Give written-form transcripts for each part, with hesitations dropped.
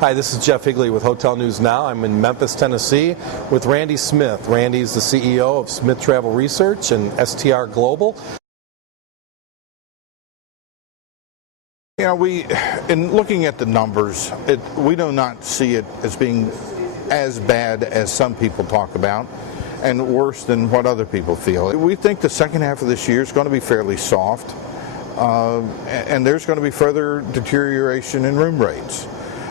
Hi, this is Jeff Higley with Hotel News Now. I'm in Memphis, Tennessee with Randy Smith. Randy is the CEO of Smith Travel Research and STR Global. You know, in looking at the numbers, we do not see it as being as bad as some people talk about and worse than what other people feel. We think the second half of this year is going to be fairly soft, and there's going to be further deterioration in room rates.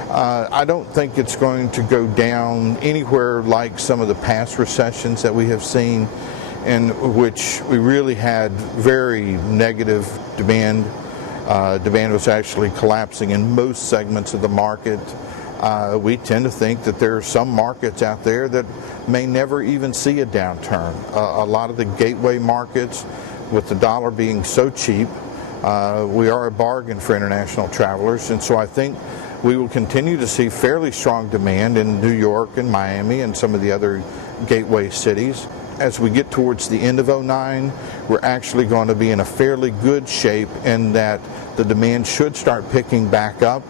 I don't think it's going to go down anywhere like some of the past recessions that we have seen, in which we really had very negative demand. Demand was actually collapsing in most segments of the market. We tend to think that there are some markets out there that may never even see a downturn. A lot of the gateway markets, with the dollar being so cheap, we are a bargain for international travelers, and so I think we will continue to see fairly strong demand in New York and Miami and some of the other gateway cities. As we get towards the end of 2009, we're actually going to be in a fairly good shape in that the demand should start picking back up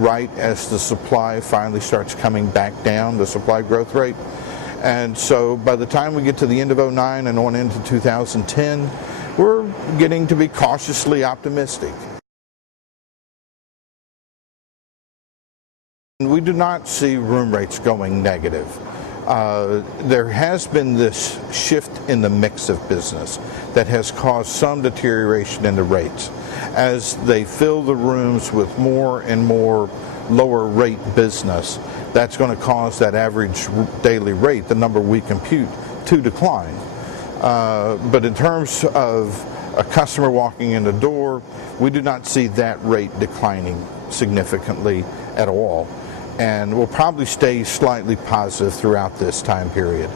right as the supply finally starts coming back down, the supply growth rate. And so by the time we get to the end of 2009 and on into 2010, we're getting to be cautiously optimistic. We do not see room rates going negative. There has been this shift in the mix of business that has caused some deterioration in the rates. As they fill the rooms with more and more lower rate business, that's going to cause that average daily rate, the number we compute, to decline. But in terms of a customer walking in the door, we do not see that rate declining significantly at all, and will probably stay slightly positive throughout this time period.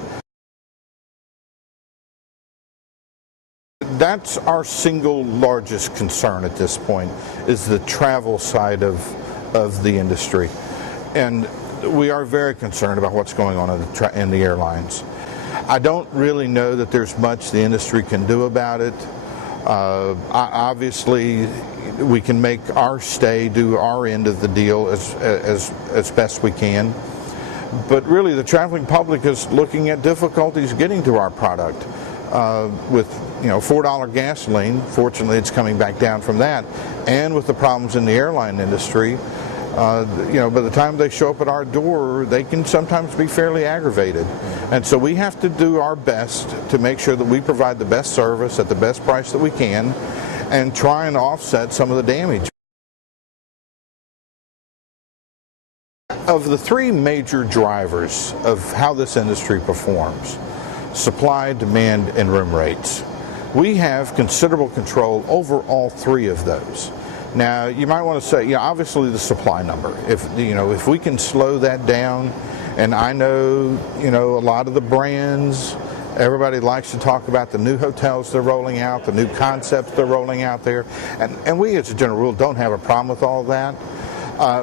That's our single largest concern at this point, is the travel side of the industry. And we are very concerned about what's going on in the airlines. I don't really know that there's much the industry can do about it. Obviously, we can make our stay, do our end of the deal as best we can. But really, the traveling public is looking at difficulties getting to our product. With $4 gasoline, fortunately it's coming back down from that, and with the problems in the airline industry, by the time they show up at our door, they can sometimes be fairly aggravated. And so we have to do our best to make sure that we provide the best service at the best price that we can and try and offset some of the damage. Of the three major drivers of how this industry performs, supply, demand, and room rates, we have considerable control over all three of those. Now, you might want to say, obviously the supply number. If we can slow that down, and I know, a lot of the brands, everybody likes to talk about the new hotels they're rolling out, the new concepts they're rolling out there, and we as a general rule don't have a problem with all that.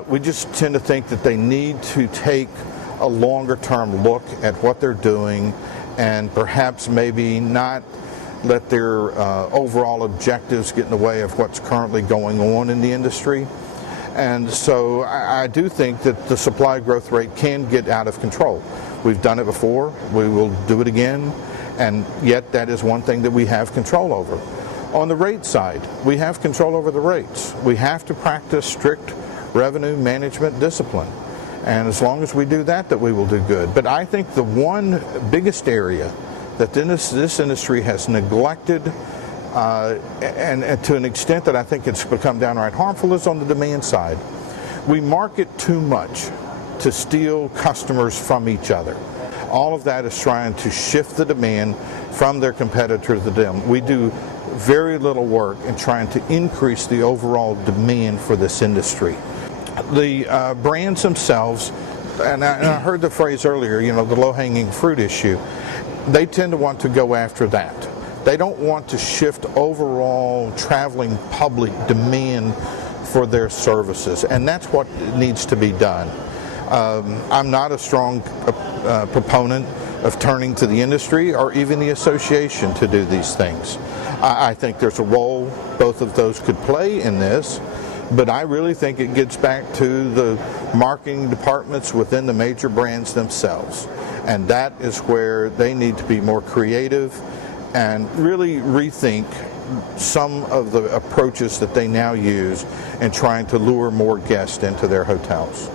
We just tend to think that they need to take a longer term look at what they're doing and perhaps maybe not let their overall objectives get in the way of what's currently going on in the industry. And so I do think that the supply growth rate can get out of control. We've done it before, we will do it again, and yet that is one thing that we have control over. On the rate side, we have control over the rates. We have to practice strict revenue management discipline. And as long as we do that we will do good. But I think the one biggest area that this industry has neglected, and to an extent that I think it's become downright harmful, is on the demand side. We market too much to steal customers from each other. All of that is trying to shift the demand from their competitor to them. We do very little work in trying to increase the overall demand for this industry. The brands themselves, and I heard the phrase earlier, the low-hanging fruit issue, they tend to want to go after that. They don't want to shift overall traveling public demand for their services, and that's what needs to be done. I'm not a strong proponent of turning to the industry or even the association to do these things. I think there's a role both of those could play in this, But I really think it gets back to the marketing departments within the major brands themselves. And that is where they need to be more creative and really rethink some of the approaches that they now use in trying to lure more guests into their hotels.